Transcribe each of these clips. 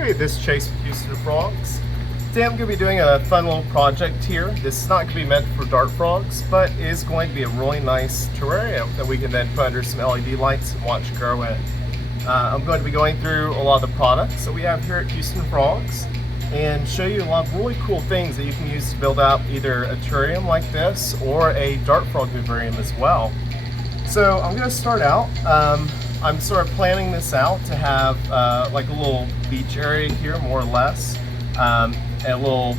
Hey, this is Chase with Houston Frogs. Today I'm going to be doing a fun little project here. This is not going to be meant for dart frogs, but it is going to be a really nice terrarium that we can then put under some LED lights and watch grow in. I'm going to be going through a lot of the products that we have here at Houston Frogs and show you a lot of really cool things that you can use to build out either a terrarium like this or a dart frog vivarium as well. So I'm going to start out. I'm sort of planning this out to have like a little beach area here, more or less, and a little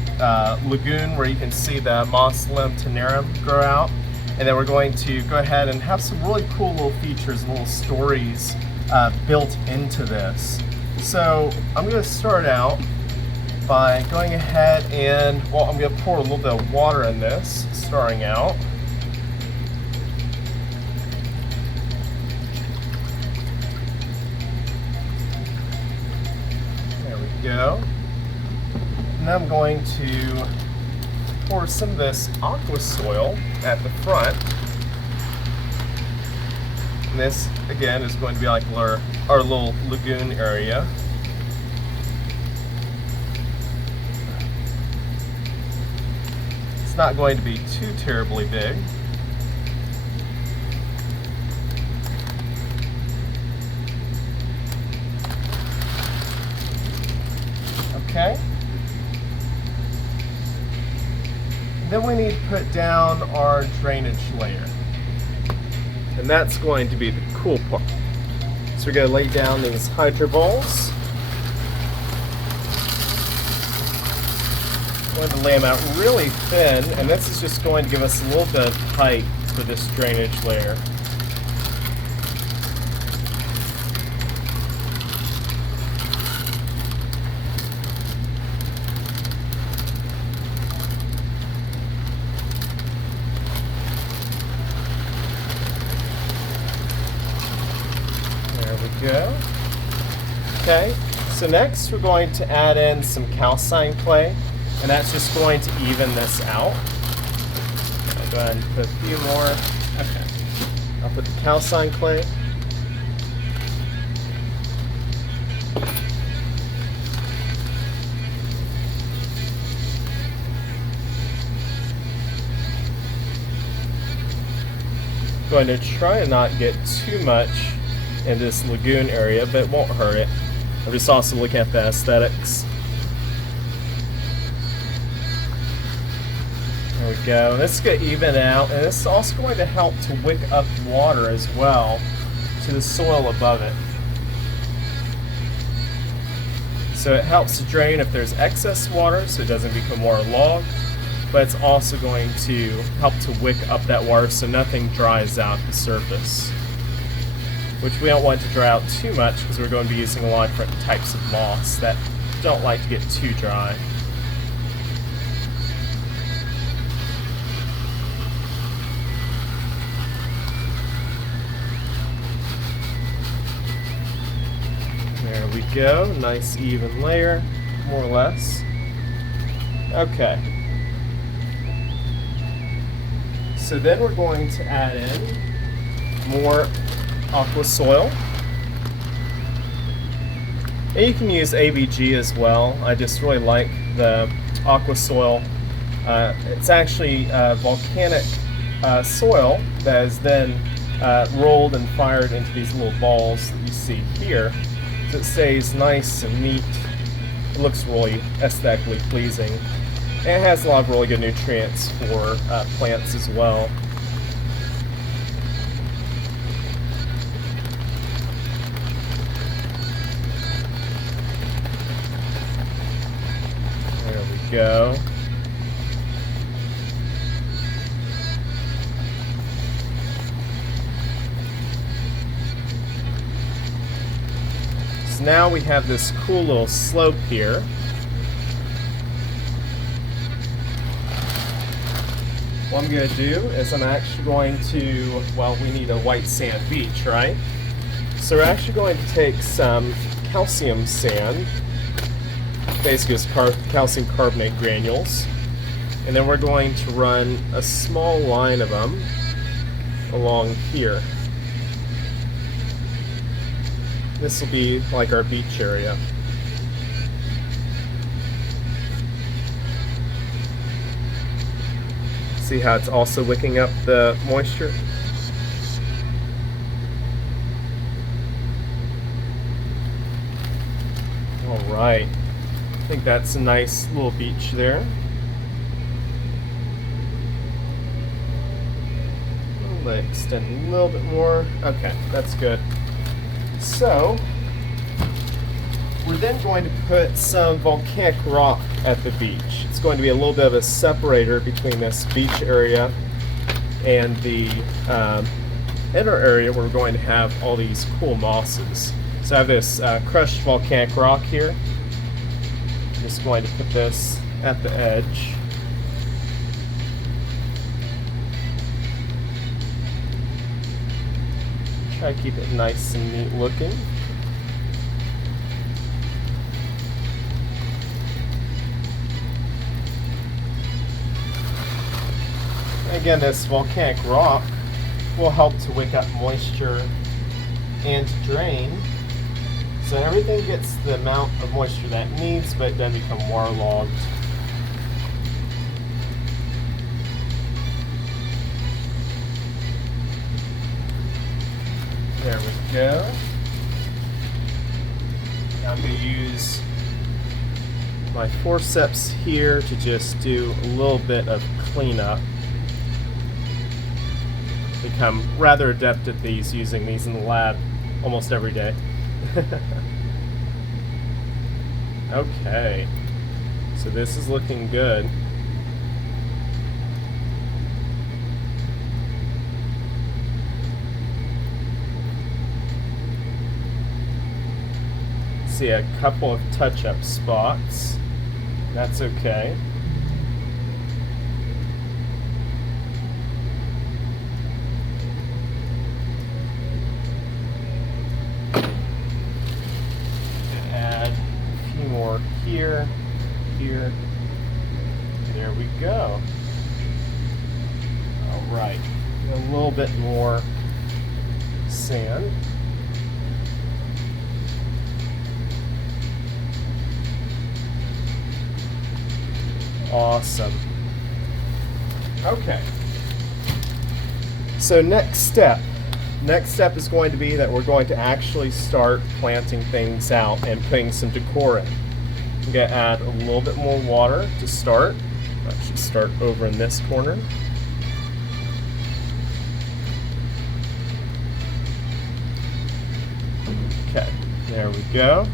lagoon where you can see the moss limb Terrarium grow out. And then we're going to go ahead and have some really cool little features, little stories built into this. So I'm going to start out by going ahead and, well, I'm going to pour a little bit of water in this, starting out. Go. And I'm going to pour some of this Aqua soil at the front. And this, again, is going to be like our little lagoon area. It's not going to be too terribly big. Okay. Then we need to put down our drainage layer. And that's going to be the cool part. So we're going to lay down these hydro balls. I'm going to lay them out really thin, and this is just going to give us a little bit of height for this drainage layer. Go. Okay, so next we're going to add in some calcine clay, and that's just going to even this out. I'll go ahead and put a few more. Okay, I'll put the calcine clay. Going to try and not get too much in this lagoon area, but it won't hurt it. I'm just also looking at the aesthetics. There we go. This is going to even out, and this is also going to help to wick up water as well to the soil above it. So it helps to drain if there's excess water so it doesn't become waterlogged, but it's also going to help to wick up that water so nothing dries out the surface, which we don't want to dry out too much because we're going to be using a lot of different types of moss that don't like to get too dry. There we go, nice even layer, more or less. Okay. So then we're going to add in more Aqua soil. And you can use ABG as well. I just really like the Aqua soil. It's actually volcanic soil that is then rolled and fired into these little balls that you see here. So it stays nice and neat. It looks really aesthetically pleasing. And it has a lot of really good nutrients for plants as well. Go. So now we have this cool little slope here. What I'm going to do is I'm actually going to, well, we need a white sand beach, right? So we're actually going to take some calcium sand, basically it's calcium carbonate granules, and then we're going to run a small line of them along here. This will be like our beach area. See how it's also wicking up the moisture? Alright, I think that's a nice little beach there. Let it extend a little bit more. Okay, that's good. So, we're then going to put some volcanic rock at the beach. It's going to be a little bit of a separator between this beach area and the inner area where we're going to have all these cool mosses. So I have this crushed volcanic rock here. I'm just going to put this at the edge. Try to keep it nice and neat looking. Again, this volcanic rock will help to wick up moisture and to drain, so everything gets the amount of moisture that it needs, but it doesn't become waterlogged. There we go. Now I'm going to use my forceps here to just do a little bit of cleanup. Become rather adept at these, using these in the lab almost every day. Okay, so this is looking good. See a couple of touch-up spots. That's okay. Here, here, there we go. Alright, a little bit more sand. Awesome. Okay. So next step is going to be that we're going to actually start planting things out and putting some decor in. I'm going to add a little bit more water to start. Actually start over in this corner. Okay, there we go.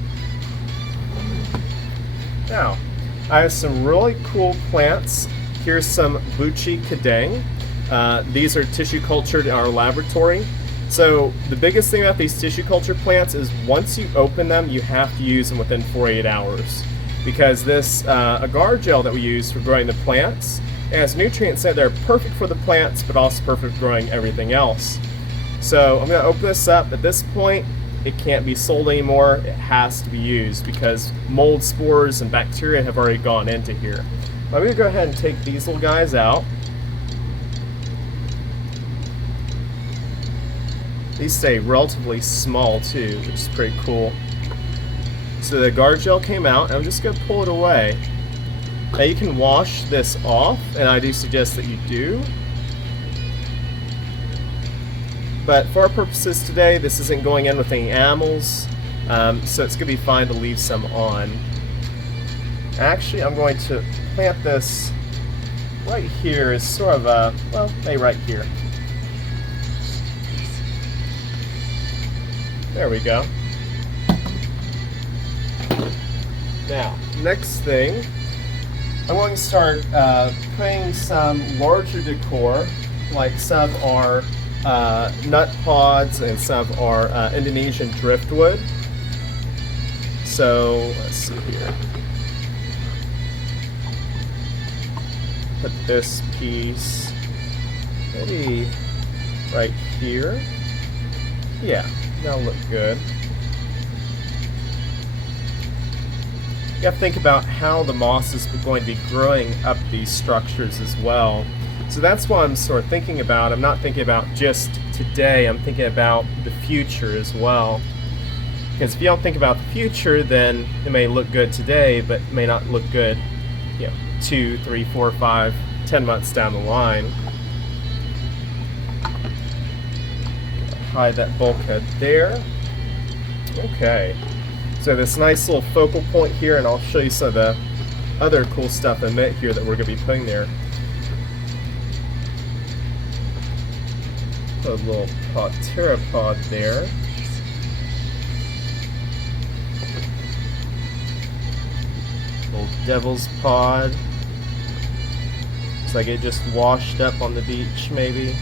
Now, I have some really cool plants. Here's some Buchi Kadang. These are tissue cultured in our laboratory. So the biggest thing about these tissue culture plants is once you open them, you have to use them within 48 hours. Because this agar gel that we use for growing the plants has nutrients that are perfect for the plants, but also perfect for growing everything else. So I'm going to open this up. At this point, it can't be sold anymore. It has to be used because mold spores and bacteria have already gone into here. I'm going to go ahead and take these little guys out. These stay relatively small too, which is pretty cool. So the agar gel came out, and I'm just going to pull it away. Now you can wash this off, and I do suggest that you do. But for our purposes today, this isn't going in with any animals, so it's going to be fine to leave some on. Actually, I'm going to plant this right here as sort of a, well, maybe right here. There we go. Now, next thing, I'm going to start putting some larger decor, like some of our nut pods and some of our Indonesian driftwood. So, let's see here. Put this piece maybe right here. Yeah, that'll look good. You have to think about how the moss is going to be growing up these structures as well. So that's what I'm sort of thinking about. I'm not thinking about just today, I'm thinking about the future as well. Because if you don't think about the future, then it may look good today, but it may not look good, 2, 3, 4, 5 10 months down the line. Hide that bulkhead there. Okay, so this nice little focal point here, and I'll show you some of the other cool stuff I meant here that we're going to be putting there. Put a little pteropod there. Little devil's pod. Looks like it just washed up on the beach, maybe.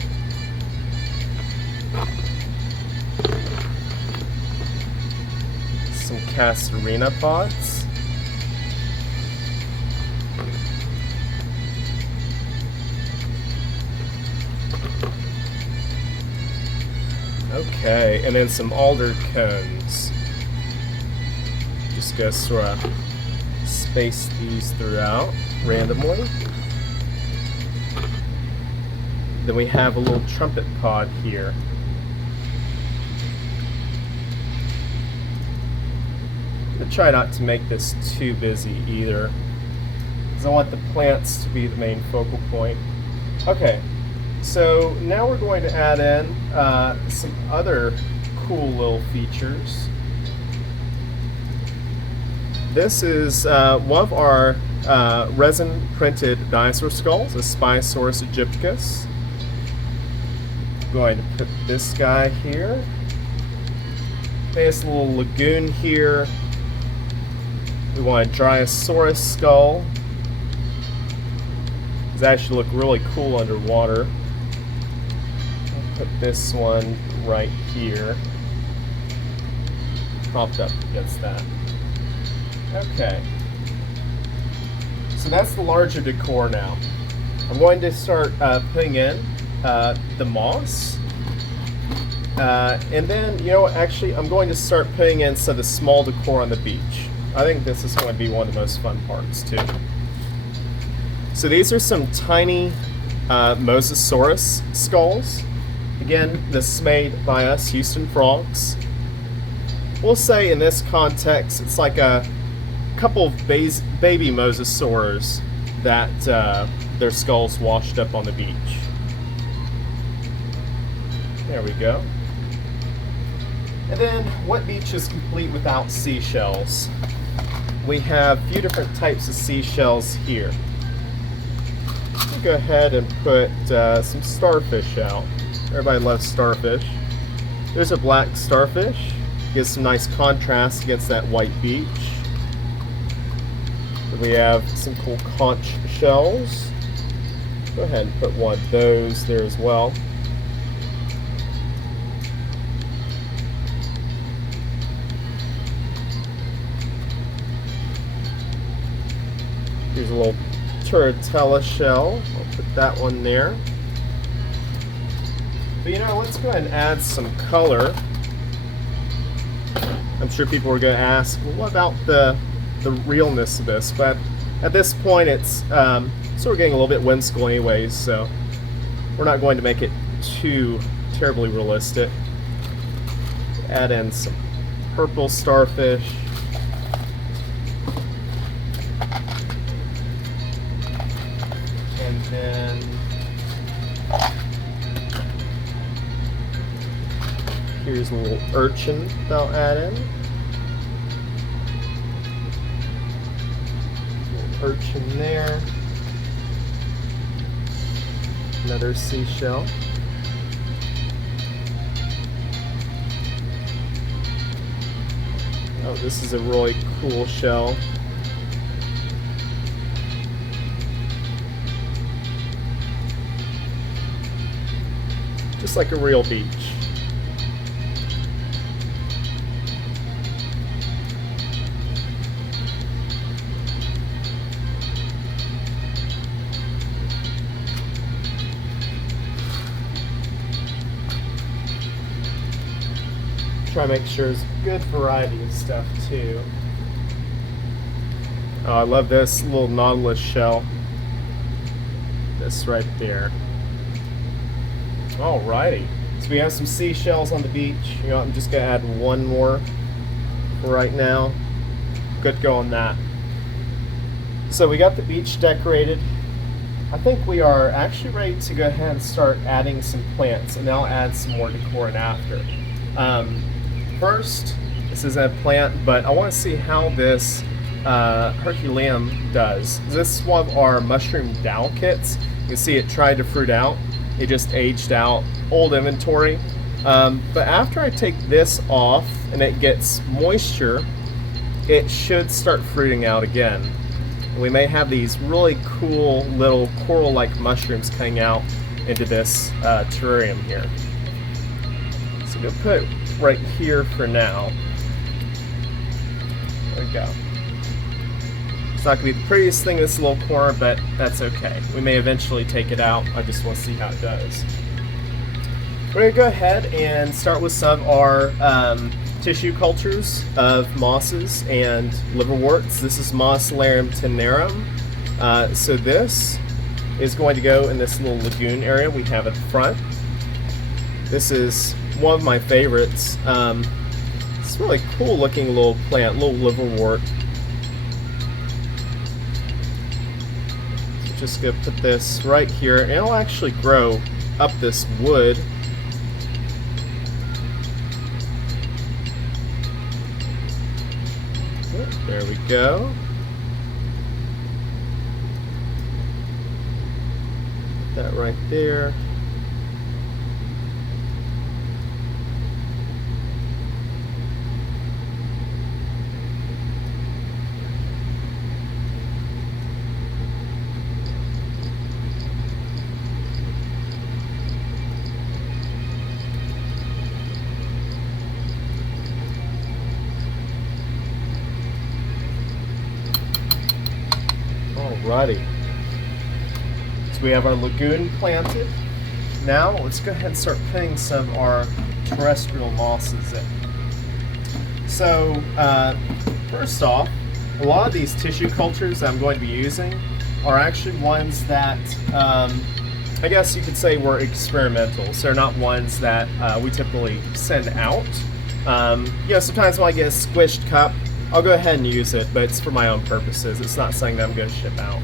Some Castorina pods. Okay, and then some alder cones. Just gonna sort of space these throughout randomly. Then we have a little trumpet pod here. I'm gonna try not to make this too busy either, because I want the plants to be the main focal point. Okay, so now we're going to add in some other cool little features. This is one of our resin printed dinosaur skulls, a Spinosaurus aegypticus. I'm going to put this guy here. This little lagoon here. We want a Dryosaurus skull. These actually look really cool underwater. I'll put this one right here, propped up against that. Okay, so that's the larger decor now. I'm going to start putting in the moss. And then, you know, actually I'm going to start putting in some of the small decor on the beach. I think this is going to be one of the most fun parts too. So these are some tiny Mosasaurus skulls. Again, this is made by us, Houston Frogs. We'll say in this context, it's like a couple of baby mosasaurs that their skulls washed up on the beach. There we go. And then, what beach is complete without seashells? We have a few different types of seashells here. We'll go ahead and put some starfish out. Everybody loves starfish. There's a black starfish. Gives some nice contrast against that white beach. We have some cool conch shells. Go ahead and put one of those there as well. Here's a little turritella shell. I'll put that one there. But you know, let's go ahead and add some color. I'm sure people are going to ask, well, what about the realness of this? But at this point, it's sort of getting a little bit whimsical anyways, so we're not going to make it too terribly realistic. Add in some purple starfish. And then here's a little urchin that I'll add in. Little urchin there. Another seashell. Oh, this is a really cool shell. Just like a real beach. Try to make sure there's a good variety of stuff too. Oh, I love this little nautilus shell. This right there. Alrighty, so we have some seashells on the beach. You know, I'm just gonna add one more for right now. Good to go on that. So we got the beach decorated. I think we are actually ready to go ahead and start adding some plants, and I'll add some more decor in after. First, this is a plant, but I want to see how this Herculeum does. This is one of our mushroom dowel kits. You can see it tried to fruit out. It just aged out, old inventory. But after I take this off and it gets moisture, it should start fruiting out again. We may have these really cool little coral-like mushrooms coming out into this terrarium here. So we'll put it right here for now. There we go. It's not going to be the prettiest thing in this little corner, but that's okay. We may eventually take it out. I just want to see how it does. We're going to go ahead and start with some of our tissue cultures of mosses and liverworts. This is Mossellarium tenerum. So this is going to go in this little lagoon area we have at the front. This is one of my favorites. It's a really cool looking little plant, little liverwort. So just gonna put this right here, and it'll actually grow up this wood. There we go. Put that right there. Alrighty. So we have our lagoon planted. Now let's go ahead and start putting some of our terrestrial mosses in. So first off, a lot of these tissue cultures that I'm going to be using are actually ones that I guess you could say were experimental. So they're not ones that we typically send out. You know, sometimes when I get a squished cup, I'll go ahead and use it, but it's for my own purposes. It's not something that I'm going to ship out.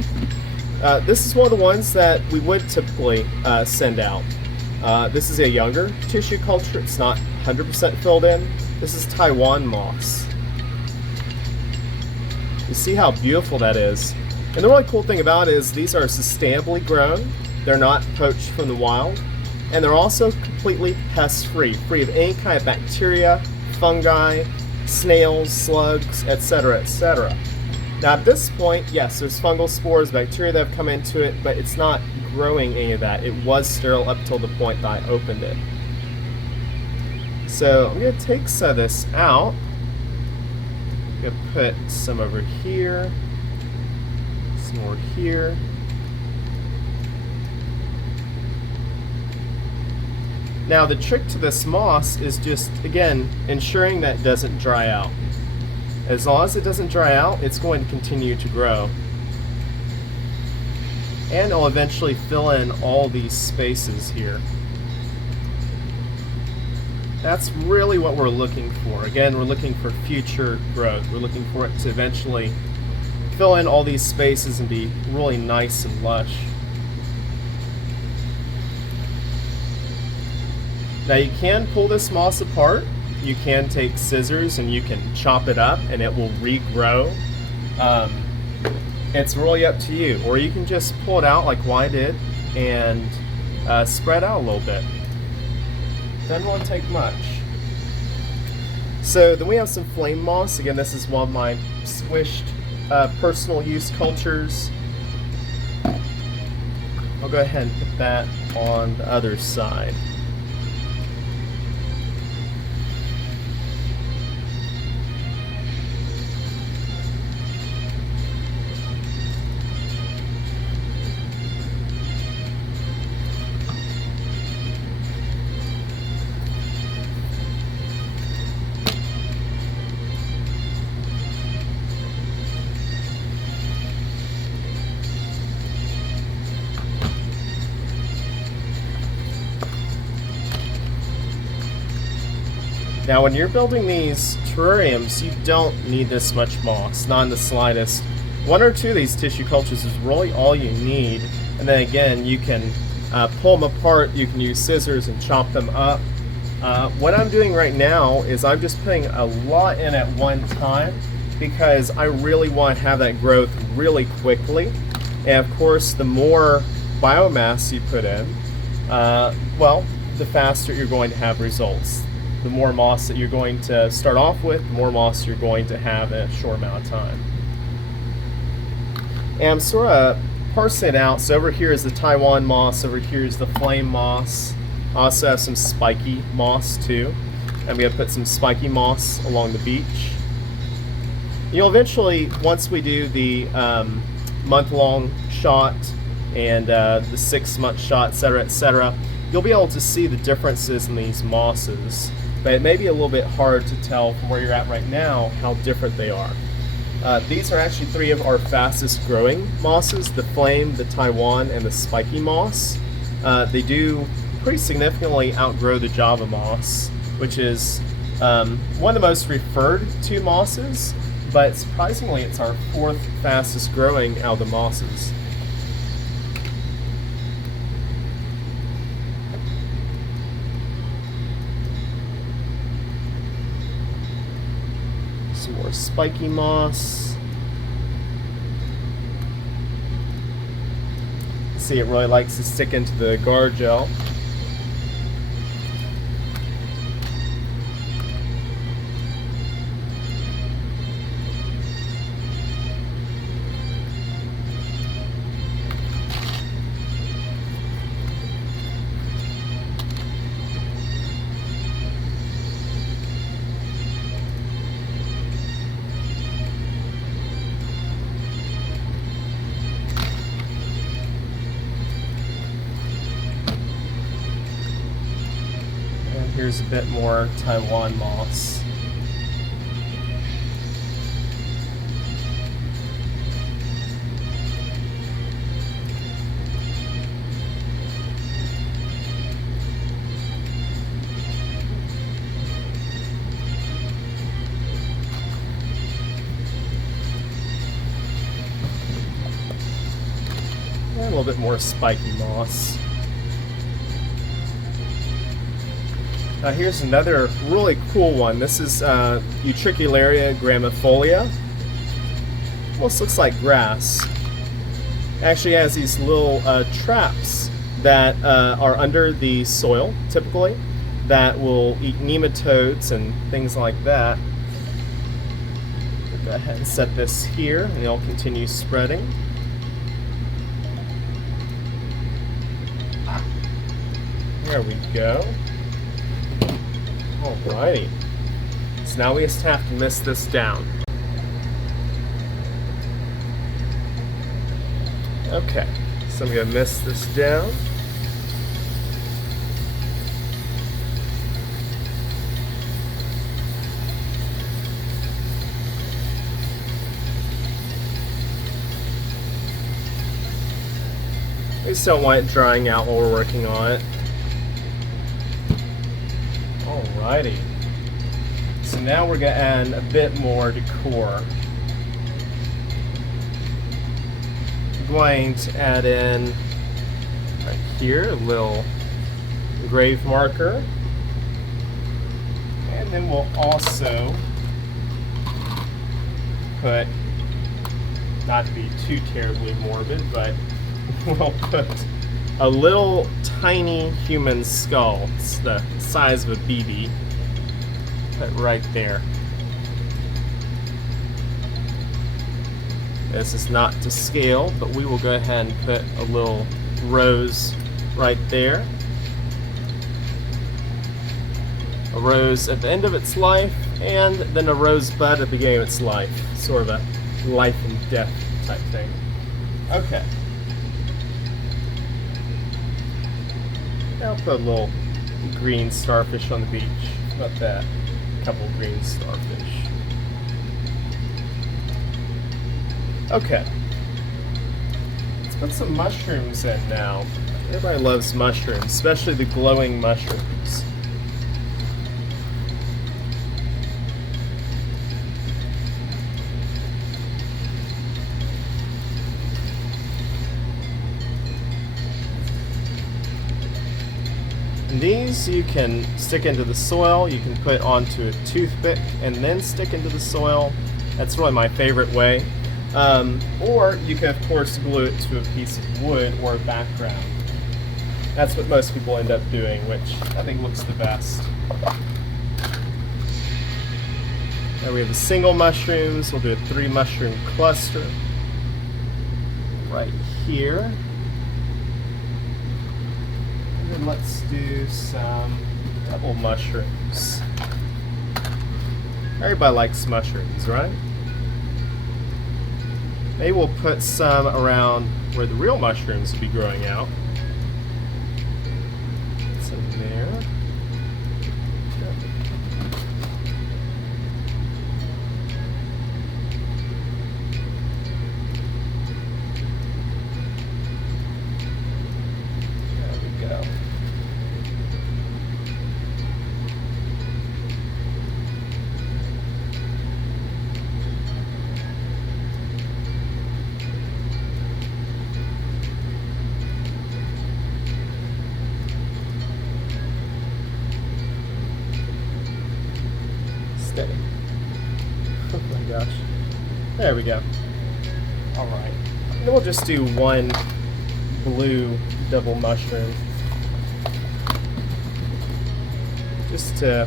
This is one of the ones that we would typically send out. This is a younger tissue culture. It's not 100% filled in. This is Taiwan moss. You see how beautiful that is. And the really cool thing about it is these are sustainably grown. They're not poached from the wild. And they're also completely pest-free, free of any kind of bacteria, fungi, snails, slugs, etc., etc. Now at this point, yes, there's fungal spores, bacteria that have come into it, but it's not growing any of that. It was sterile up till the point that I opened it. So I'm going to take some of this out. I'm going to put some over here, some more here. Now the trick to this moss is just, again, ensuring that it doesn't dry out. As long as it doesn't dry out, it's going to continue to grow. And it'll eventually fill in all these spaces here. That's really what we're looking for. Again, we're looking for future growth. We're looking for it to eventually fill in all these spaces and be really nice and lush. Now you can pull this moss apart. You can take scissors and you can chop it up and it will regrow. It's really up to you. Or you can just pull it out like I did and spread out a little bit. Doesn't really take much. So then we have some flame moss. Again, this is one of my squished personal use cultures. I'll go ahead and put that on the other side. Now when you're building these terrariums, you don't need this much moss, not in the slightest. One or two of these tissue cultures is really all you need, and then again you can pull them apart. You can use scissors and chop them up. What I'm doing right now is I'm just putting a lot in at one time because I really want to have that growth really quickly. And of course, the more biomass you put in, well, the faster you're going to have results. The more moss that you're going to start off with, the more moss you're going to have in a short amount of time. And I'm sort of parsing it out. So over here is the Taiwan moss, over here is the flame moss. I also have some spiky moss too. I'm going to put some spiky moss along the beach. You'll eventually, once we do the month-long shot and the 6-month shot, etc., you'll be able to see the differences in these mosses. But it may be a little bit hard to tell from where you're at right now how different they are. These are actually 3 of our fastest growing mosses, the flame, the Taiwan, and the spiky moss. They do pretty significantly outgrow the Java moss, which is one of the most referred to mosses, but surprisingly it's our 4th fastest growing out of the mosses. Some more spiky moss. See, it really likes to stick into the agar gel. Here's a bit more Taiwan moss. And a little bit more spiky moss. Here's another really cool one. This is Utaricularia Gramafolia. Almost looks like grass. Actually has these little traps that are under the soil, typically, that will eat nematodes and things like that. We'll go ahead and set this here, and they'll continue spreading. There we go. Alrighty, so now we just have to mist this down. Okay, so I'm going to mist this down. We just don't want it drying out while we're working on it. Alrighty, so now we're going to add a bit more decor. I'm going to add in right here a little grave marker, and then we'll also put, not to be too terribly morbid, but we'll put a little tiny human skull. It's the size of a BB. Put right there. This is not to scale, but we will go ahead and put a little rose right there. A rose at the end of its life, and then a rosebud at the beginning of its life. Sort of a life and death type thing. Okay. I'll put a little green starfish on the beach. How about that? A couple green starfish. Okay. Let's put some mushrooms in now. Everybody loves mushrooms, especially the glowing mushrooms. these you can stick into the soil, you can put onto a toothpick and then stick into the soil. That's really my favorite way. Or you can of course glue it to a piece of wood or a background. That's what most people end up doing, which I think looks the best. Now we have the single mushrooms. We'll do a 3 mushroom cluster right here. And then let's do some double mushrooms. Everybody likes mushrooms, right? Maybe we'll put some around where the real mushrooms will be growing out. Some there. Steady. Oh my gosh. There we go. Alright. Then we'll just do 1 blue double mushroom. Just to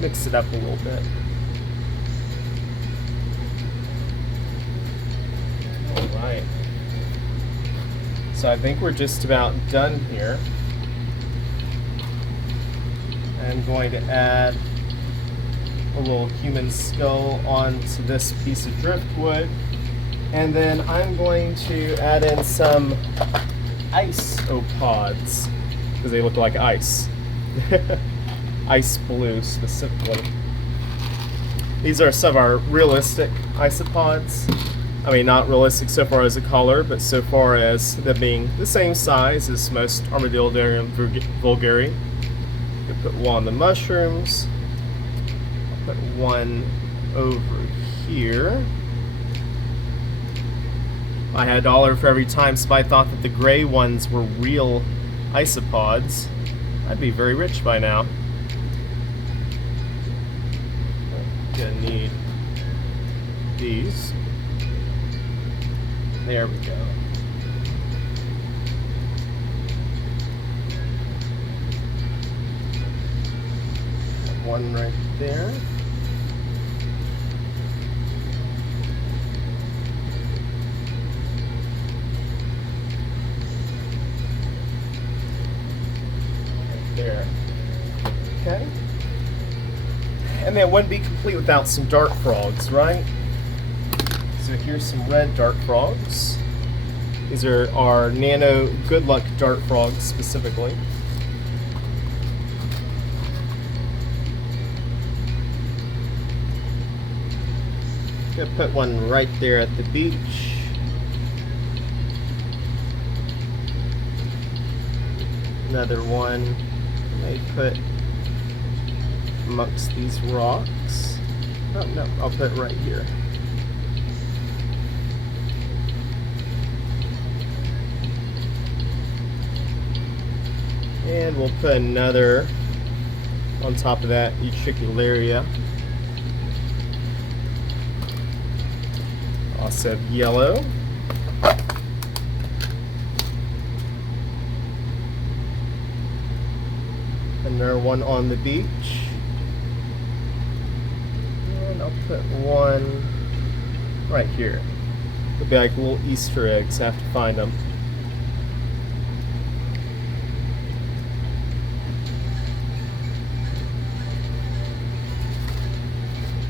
mix it up a little bit. Alright. So I think we're just about done here. I'm going to add a little human skull onto this piece of driftwood, and then I'm going to add in some isopods because they look like ice. Ice blue specifically. These are some of our realistic isopods. I mean, not realistic so far as the color, but so far as them being the same size as most Armadillarium vulgare. You put 1 on the mushrooms. Put 1 over here. I had $1 for every time Spy thought that the gray ones were real isopods. I'd be very rich by now. Gonna need these. There we go. One right there. There. Okay. And that wouldn't be complete without some dart frogs, right? So here's some red dart frogs. These are our nano good luck dart frogs specifically. Gonna put 1 right there at the beach. Another 1 I put amongst these rocks. Oh no, I'll put it right here. And we'll put another on top of that Utaricularia. Also yellow. Another 1 on the beach. And I'll put 1 right here. They'll be like little Easter eggs. I have to find them.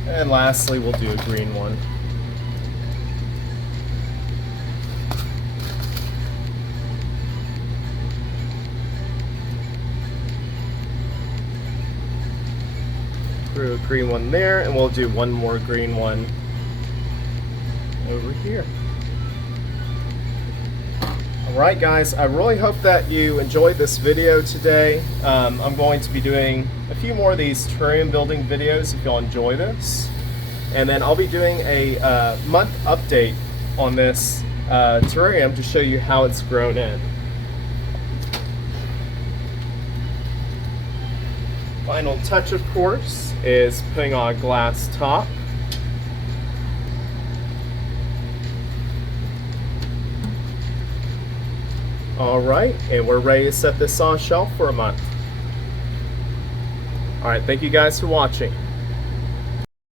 And lastly, we'll do a green one. Through a green one there, and we'll do 1 more green one over here. Alright guys, I really hope that you enjoyed this video today. I'm going to be doing a few more of these terrarium building videos if y'all enjoy this. And then I'll be doing a month update on this terrarium to show you how it's grown in. Final touch, of course, is putting on a glass top. Alright, and we're ready to set this on a shelf for a month. Alright, thank you guys for watching.